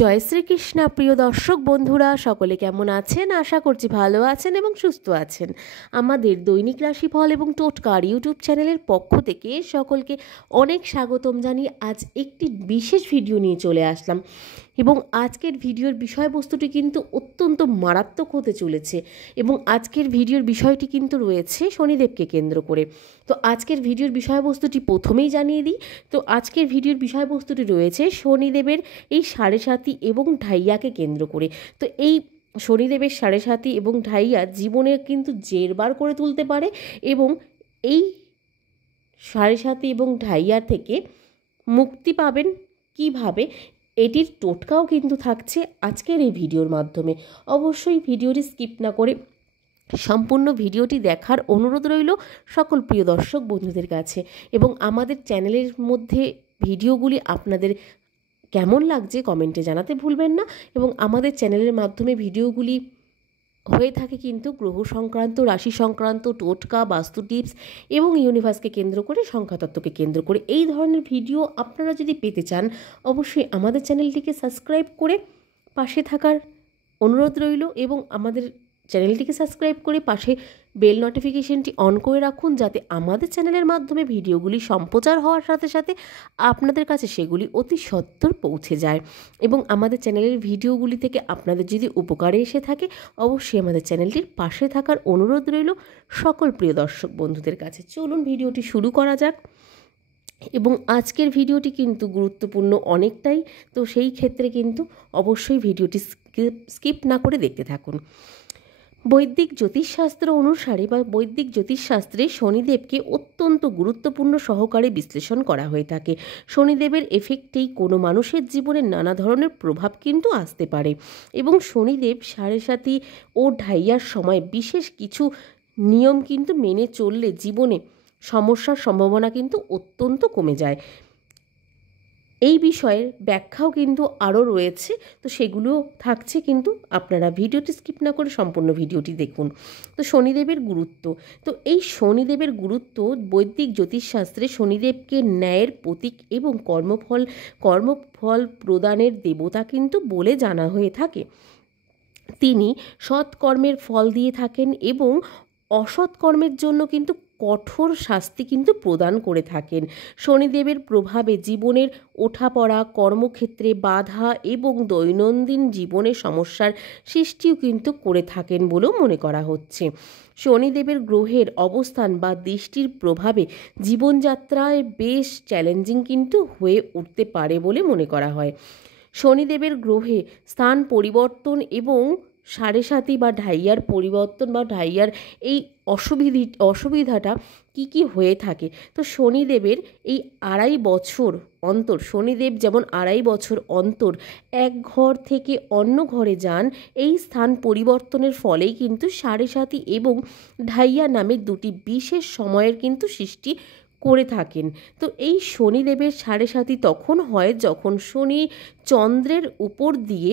জয় শ্রীকৃষ্ণ। প্রিয় দর্শক বন্ধুরা সকলে কেমন আছেন? আশা করছি ভালো আছেন এবং সুস্থ আছেন। আমাদের দৈনিক রাশিফল এবং টোটকার ইউটিউব চ্যানেলের পক্ষ থেকে সকলকে অনেক স্বাগতম জানিয়ে আজ একটি বিশেষ ভিডিও নিয়ে চলে আসলাম এবং আজকের ভিডিওর বিষয়বস্তুটি কিন্তু অত্যন্ত মারাত্মক হতে চলেছে এবং আজকের ভিডিওর বিষয়টি কিন্তু রয়েছে শনিদেবকে কেন্দ্র করে। তো আজকের ভিডিওর বিষয়বস্তুটি প্রথমেই জানিয়ে দিই। তো আজকের ভিডিওর বিষয়বস্তুটি রয়েছে শনিদেবের এই 7.5 এবং ঢাইয়াকে কেন্দ্র করে। তো এই শনিদেবের 7.5 এবং ঢাইয়া জীবনের কিন্তু জেরবার করে তুলতে পারে এবং এই 7.5 এবং ঢাইয়ার থেকে মুক্তি পাবেন কিভাবে, এটির টোটকাও কিন্তু থাকছে আজকের এই ভিডিওর মাধ্যমে। অবশ্যই ভিডিওটি স্কিপ না করে সম্পূর্ণ ভিডিওটি দেখার অনুরোধ রইল সকল প্রিয় দর্শক বন্ধুদের কাছে। এবং আমাদের চ্যানেলের মধ্যে ভিডিওগুলি আপনাদের কেমন লাগছে কমেন্টে জানাতে ভুলবেন না। এবং আমাদের চ্যানেলের মাধ্যমে ভিডিওগুলি হয়ে থাকে কিন্তু গ্রহ সংক্রান্ত, রাশি সংক্রান্ত, টোটকা, বাস্তু টিপস এবং ইউনিভার্সকে কেন্দ্র করে, সংখ্যাতত্ত্বকে কেন্দ্র করে এই ধরনের ভিডিও আপনারা যদি পেতে চান অবশ্যই আমাদের চ্যানেলটিকে সাবস্ক্রাইব করে পাশে থাকার অনুরোধ রইল। এবং আমাদের চ্যানেলটিকে সাবস্ক্রাইব করে পাশে বেল নোটিফিকেশনটি অন করে রাখুন, যাতে আমাদের চ্যানেলের মাধ্যমে ভিডিওগুলি সম্প্রচার হওয়ার সাথে সাথে আপনাদের কাছে সেগুলি অতি সত্বর পৌঁছে যায়। এবং আমাদের চ্যানেলের ভিডিওগুলি থেকে আপনাদের যদি উপকারে এসে থাকে অবশ্যই আমাদের চ্যানেলটির পাশে থাকার অনুরোধ রইল সকল প্রিয় দর্শক বন্ধুদের কাছে। চলুন ভিডিওটি শুরু করা যাক। এবং আজকের ভিডিওটি কিন্তু গুরুত্বপূর্ণ অনেকটাই, তো সেই ক্ষেত্রে কিন্তু অবশ্যই ভিডিওটি স্কিপ না করে দেখতে থাকুন। বৈদিক জ্যোতিষশাস্ত্র অনুসারে বা বৈদিক জ্যোতিষশাস্ত্রে শনিদেবকে অত্যন্ত গুরুত্বপূর্ণ সহকারে বিশ্লেষণ করা হয়ে থাকে। শনিদেবের এফেক্টেই কোনো মানুষের জীবনে নানা ধরনের প্রভাব কিন্তু আসতে পারে এবং শনিদেব 7.5 ও ঢাইয়ার সময় বিশেষ কিছু নিয়ম কিন্তু মেনে চললে জীবনে সমস্যার সম্ভাবনা কিন্তু অত্যন্ত কমে যায়। এই বিষয়ের ব্যাখ্যাও কিন্তু আরও রয়েছে, তো সেগুলো থাকছে, কিন্তু আপনারা ভিডিওটি স্কিপ না করে সম্পূর্ণ ভিডিওটি দেখুন। তো শনিদেবের গুরুত্ব, তো এই শনিদেবের গুরুত্ব বৈদিক জ্যোতিষশাস্ত্রে শনিদেবকে ন্যায়ের প্রতীক এবং কর্মফল প্রদানের দেবতা কিন্তু বলে জানা হয়ে থাকে। তিনি সৎকর্মের ফল দিয়ে থাকেন এবং অসৎ কর্মের জন্য কিন্তু কঠোর শাস্তি কিন্তু প্রদান করে থাকেন। শনিদেবের প্রভাবে জীবনের ওঠাপড়া, কর্মক্ষেত্রে বাধা এবং দৈনন্দিন জীবনে সমস্যার সৃষ্টিও কিন্তু করে থাকেন বলেও মনে করা হচ্ছে। শনিদেবের গ্রহের অবস্থান বা দৃষ্টির প্রভাবে জীবনযাত্রায় বেশ চ্যালেঞ্জিং কিন্তু হয়ে উঠতে পারে বলে মনে করা হয়। শনিদেবের গ্রহে স্থান পরিবর্তন এবং 7.5 বা ঢাইয়ার পরিবর্তন বা ঢাইয়ার এই অসুবিধাটা কি হয়ে থাকে। তো শনিদেবের এই 2.5 বছর অন্তর, শনিদেব যেমন 2.5 বছর অন্তর এক ঘর থেকে অন্য ঘরে যান, এই স্থান পরিবর্তনের ফলেই কিন্তু 7.5 এবং ঢাইয়া নামে দুটি বিশেষ সময়ের কিন্তু সৃষ্টি করে থাকেন। তো এই শনিদেবের 7.5 তখন হয় যখন শনি চন্দ্রের উপর দিয়ে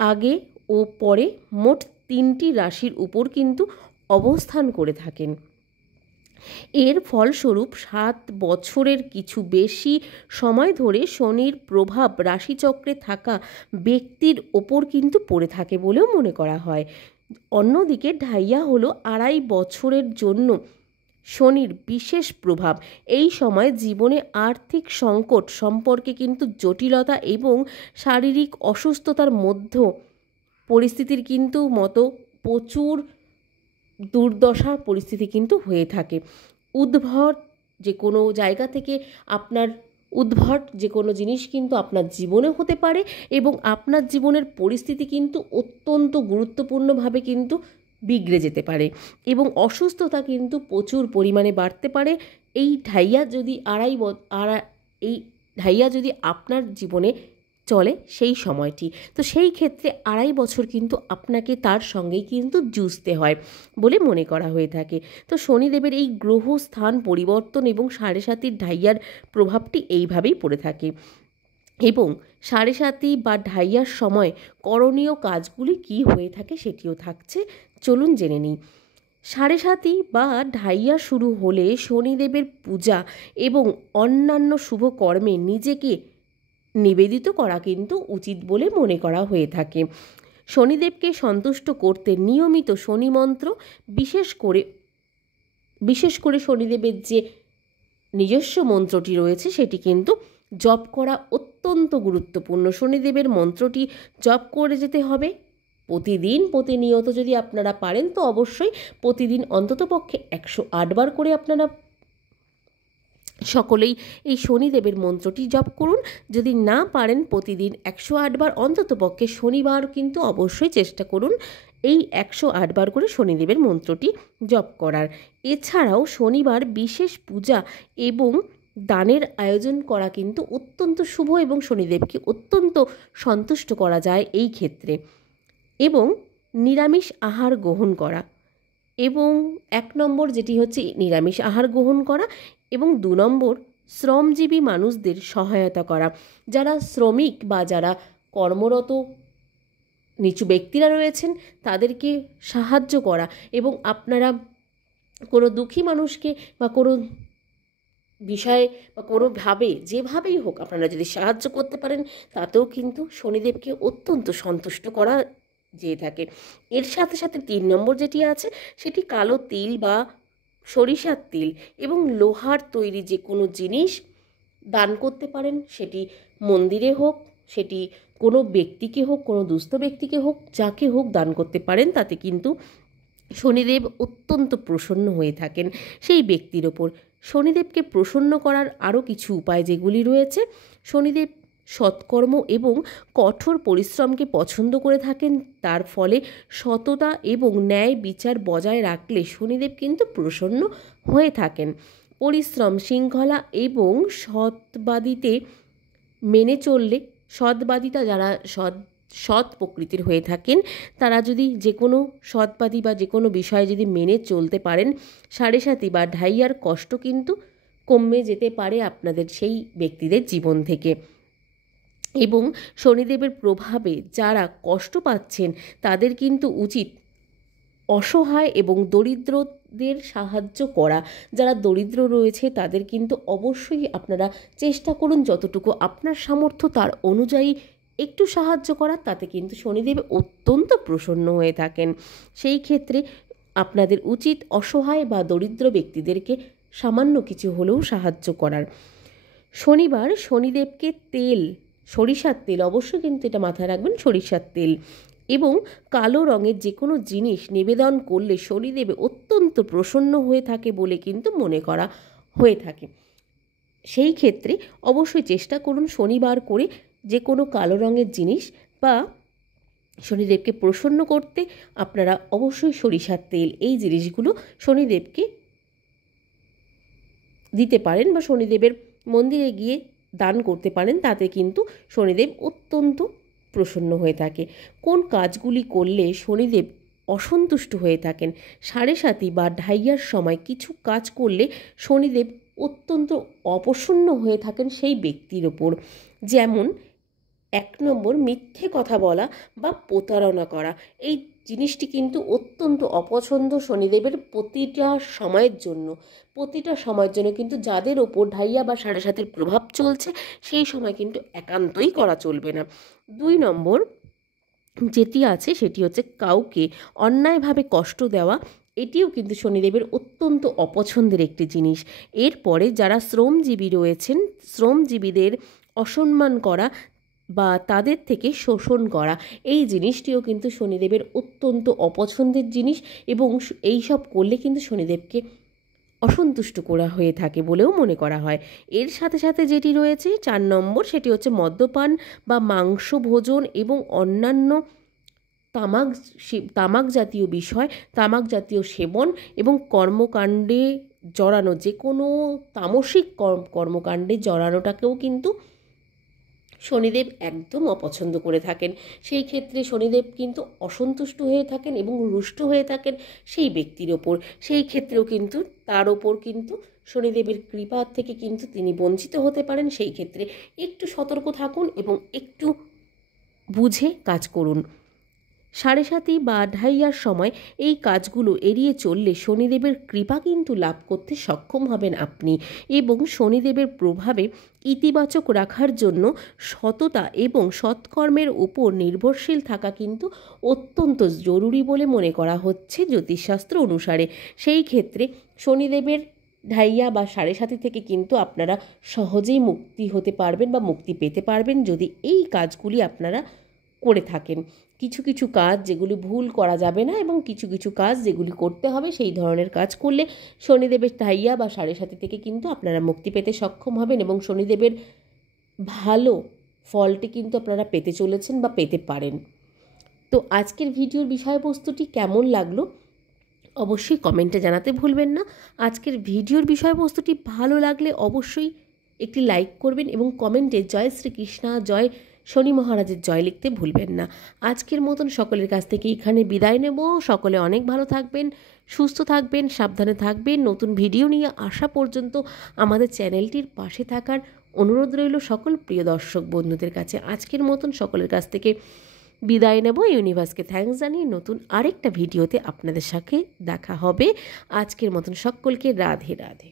আগে ও পরে মোট 3টি রাশির উপর কিন্তু অবস্থান করে থাকেন। এর ফলস্বরূপ 7 বছরের কিছু বেশি সময় ধরে শনির প্রভাব রাশিচক্রে থাকা ব্যক্তির ওপর কিন্তু পড়ে থাকে বলেও মনে করা হয়। অন্যদিকে ঢাইয়া হলো 2.5 বছরের জন্য শনির বিশেষ প্রভাব। এই সময় জীবনে আর্থিক সংকট সম্পর্কে কিন্তু জটিলতা এবং শারীরিক অসুস্থতার মধ্যে পরিস্থিতির কিন্তু মতো প্রচুর দুর্দশার পরিস্থিতি কিন্তু হয়ে থাকে। উদ্ভট যে কোনো জায়গা থেকে উদ্ভট যে কোনো জিনিস কিন্তু আপনার জীবনে হতে পারে এবং আপনার জীবনের পরিস্থিতি কিন্তু অত্যন্ত গুরুত্বপূর্ণভাবে কিন্তু বিগড়ে যেতে পারে এবং অসুস্থতা কিন্তু প্রচুর পরিমাণে বাড়তে পারে। এই ঢাইয়া যদি আপনার জীবনে চলে সেই সময়টি, তো সেই ক্ষেত্রে 2.5 বছর কিন্তু আপনাকে তার সঙ্গেই কিন্তু যুঝতে হয় বলে মনে করা হয়ে থাকে। তো শনিদেবের এই গ্রহ স্থান পরিবর্তন এবং 7.5 ঢাইয়ার প্রভাবটি এইভাবেই পড়ে থাকে। এবং 7.5 বা ঢাইয়ার সময় করণীয় কাজগুলি কি হয়ে থাকে সেটিও থাকছে, চলুন জেনে নিই। 7.5 বা ঢাইয়া শুরু হলে শনিদেবের পূজা এবং অন্যান্য শুভ কর্মে নিজেকে নিবেদিত করা কিন্তু উচিত বলে মনে করা হয়ে থাকে। শনিদেবকে সন্তুষ্ট করতে নিয়মিত শনি মন্ত্র, বিশেষ করে শনিদেবের যে নিজস্ব মন্ত্রটি রয়েছে সেটি কিন্তু জপ করা অত্যন্ত গুরুত্বপূর্ণ। শনিদেবের মন্ত্রটি জপ করে যেতে হবে প্রতিদিন, প্রতিনিয়ত যদি আপনারা পারেন তো অবশ্যই প্রতিদিন অন্ততপক্ষে 108 বার করে আপনারা সকলেই এই শনিদেবের মন্ত্রটি জপ করুন। যদি না পারেন প্রতিদিন 108 বার, অন্ততপক্ষে শনিবার কিন্তু অবশ্যই চেষ্টা করুন এই 108 বার করে শনিদেবের মন্ত্রটি জপ করার। এছাড়াও শনিবার বিশেষ পূজা এবং দানের আয়োজন করা কিন্তু অত্যন্ত শুভ এবং শনিদেবকে অত্যন্ত সন্তুষ্ট করা যায় এই ক্ষেত্রে। এবং নিরামিষ আহার গ্রহণ করা, এবং 1 নম্বর যেটি হচ্ছে নিরামিষ আহার গ্রহণ করা, এবং 2 নম্বর শ্রমজীবী মানুষদের সহায়তা করা। যারা শ্রমিক বা যারা কর্মরত নিচু ব্যক্তিরা রয়েছেন তাদেরকে সাহায্য করা, এবং আপনারা কোনো দুঃখী মানুষকে বা কোনো বিষয়ে বা কোনোভাবে যেভাবেই হোক আপনারা যদি সাহায্য করতে পারেন তাতেও কিন্তু শনিদেবকে অত্যন্ত সন্তুষ্ট করা যেয়ে থাকে। এর সাথে সাথে 3 নম্বর যেটি আছে সেটি কালো তিল বা সরিষার তেল এবং লোহার তৈরি যে কোনো জিনিস দান করতে পারেন, সেটি মন্দিরে হোক, সেটি কোনো ব্যক্তিকে হোক, কোনো দুস্থ ব্যক্তিকে হোক, যাকে হোক দান করতে পারেন, তাতে কিন্তু শনিদেব অত্যন্ত প্রসন্ন হয়ে থাকেন সেই ব্যক্তির ওপর। শনিদেবকে প্রসন্ন করার আরও কিছু উপায় যেগুলি রয়েছে, শনিদেব সৎকর্ম এবং কঠোর পরিশ্রমকে পছন্দ করে থাকেন। তার ফলে সততা এবং ন্যায় বিচার বজায় রাখলে শনিদেব কিন্তু প্রসন্ন হয়ে থাকেন। পরিশ্রম, শৃঙ্খলা এবং সৎবাদিতে মেনে চললে, সৎবাদিতা যারা সৎ প্রকৃতির হয়ে থাকেন তারা যদি যে কোনো সৎবাদী বা যে কোনো বিষয়ে যদি মেনে চলতে পারেন, সাড়ে সাতি বা ঢাইয়ার কষ্ট কিন্তু কমে যেতে পারে আপনাদের সেই ব্যক্তিদের জীবন থেকে। এবং শনিদেবের প্রভাবে যারা কষ্ট পাচ্ছেন তাদের কিন্তু উচিত অসহায় এবং দরিদ্রদের সাহায্য করা। যারা দরিদ্র রয়েছে তাদের কিন্তু অবশ্যই আপনারা চেষ্টা করুন যতটুকু আপনার সামর্থ্য তার অনুযায়ী একটু সাহায্য করার, তাতে কিন্তু শনিদেব অত্যন্ত প্রসন্ন হয়ে থাকেন। সেই ক্ষেত্রে আপনাদের উচিত অসহায় বা দরিদ্র ব্যক্তিদেরকে সামান্য কিছু হলেও সাহায্য করার। শনিবার শনিদেবকে তেল, সরিষার তেল, অবশ্যই কিন্তু এটা মাথায় রাখবেন, সরিষার তেল এবং কালো রঙের যে কোনো জিনিস নিবেদন করলে শনিদেব অত্যন্ত প্রসন্ন হয়ে থাকে বলে কিন্তু মনে করা হয়ে থাকে। সেই ক্ষেত্রে অবশ্যই চেষ্টা করুন শনিবার করে যে কোনো কালো রঙের জিনিস বা শনিদেবকে প্রসন্ন করতে আপনারা অবশ্যই সরিষার তেল এই জিনিসগুলো শনিদেবকে দিতে পারেন বা শনিদেবের মন্দিরে গিয়ে দান করতে পারেন, তাতে কিন্তু শনিদেব অত্যন্ত প্রসন্ন হয়ে থাকে। কোন কাজগুলি করলে শনিদেব অসন্তুষ্ট হয়ে থাকেন? সাড়ে সাতি বা ঢাইয়ার সময় কিছু কাজ করলে শনিদেব অত্যন্ত অপ্রসন্ন হয়ে থাকেন সেই ব্যক্তির ওপর। যেমন 1 নম্বর মিথ্যে কথা বলা বা প্রতারণা করা, এই জিনিসটি কিন্তু অত্যন্ত অপছন্দ শনিদেবের প্রতিটা সময়ের জন্য কিন্তু যাদের ওপর ঢাইয়া বা সাড়ে সাতের প্রভাব চলছে সেই সময় কিন্তু একান্তই করা চলবে না। 2 নম্বর যেটি আছে সেটি হচ্ছে কাউকে অন্যায়ভাবে কষ্ট দেওয়া, এটিও কিন্তু শনিদেবের অত্যন্ত অপছন্দের একটি জিনিস। এরপরে যারা শ্রমজীবী রয়েছেন, শ্রমজীবীদের অসম্মান করা বা তাদের থেকে শোষণ করা, এই জিনিসটিও কিন্তু শনিদেবের অত্যন্ত অপছন্দের জিনিস এবং এই সব করলে কিন্তু শনিদেবকে অসন্তুষ্ট করা হয়ে থাকে বলেও মনে করা হয়। এর সাথে সাথে যেটি রয়েছে 4 নম্বর সেটি হচ্ছে মদ্যপান বা মাংস ভোজন এবং অন্যান্য তামাক জাতীয় বিষয়, তামাক জাতীয় সেবন এবং কর্মকাণ্ডে জড়ানো, যে কোনো তামসিক কর্মকাণ্ডে জড়ানোটাকেও কিন্তু শনিদেব একদম অপছন্দ করে থাকেন। সেই ক্ষেত্রে শনিদেব কিন্তু অসন্তুষ্ট হয়ে থাকেন এবং রুষ্ট হয়ে থাকেন সেই ব্যক্তির ওপর। সেই ক্ষেত্রেও কিন্তু তার ওপর কিন্তু শনিদেবের কৃপা থেকে কিন্তু তিনি বঞ্চিত হতে পারেন। সেই ক্ষেত্রে একটু সতর্ক থাকুন এবং একটু বুঝে কাজ করুন। সাড়ে বা ঢাইয়ার সময় এই কাজগুলো এড়িয়ে চললে শনিদেবের কৃপা কিন্তু লাভ করতে সক্ষম হবেন আপনি, এবং শনিদেবের প্রভাবে ইতিবাচক রাখার জন্য সততা এবং সৎকর্মের উপর নির্ভরশীল থাকা কিন্তু অত্যন্ত জরুরি বলে মনে করা হচ্ছে জ্যোতিষশাস্ত্র অনুসারে। সেই ক্ষেত্রে শনিদেবের ঢাইয়া বা সাড়ে সাতি থেকে কিন্তু আপনারা সহজেই মুক্তি হতে পারবেন বা মুক্তি পেতে পারবেন যদি এই কাজগুলি আপনারা করে থাকেন। কিছু কিছু কাজ যেগুলি ভুল করা যাবে না এবং কিছু কিছু কাজ যেগুলি করতে হবে, সেই ধরনের কাজ করলে শনিদেবের ঢাইয়া বা সাড়ে সাতি থেকে কিন্তু আপনারা মুক্তি পেতে সক্ষম হবেন এবং শনিদেবের ভালো ফলটি কিন্তু আপনারা পেতে চলেছেন বা পেতে পারেন। তো আজকের ভিডিওর বিষয়বস্তুটি কেমন লাগলো অবশ্যই কমেন্টে জানাতে ভুলবেন না। আজকের ভিডিওর বিষয়বস্তুটি ভালো লাগলে অবশ্যই একটি লাইক করবেন এবং কমেন্টে জয় শ্রীকৃষ্ণা, জয় শনি মহারাজের জয় লিখতে ভুলবেন না। আজকের মতন সকলের কাছ থেকে এখানে বিদায় নেব। সকলে অনেক ভালো থাকবেন, সুস্থ থাকবেন, সাবধানে থাকবেন। নতুন ভিডিও নিয়ে আসা পর্যন্ত আমাদের চ্যানেলটির পাশে থাকার অনুরোধ রইল সকল প্রিয় দর্শক বন্ধুদের কাছে। আজকের মতন সকলের কাছ থেকে বিদায় নেব, ইউনিভার্সকে থ্যাঙ্কস জানিয়ে নতুন আরেকটা ভিডিওতে আপনাদের সাথে দেখা হবে। আজকের মতন সকলকে রাধে রাধে।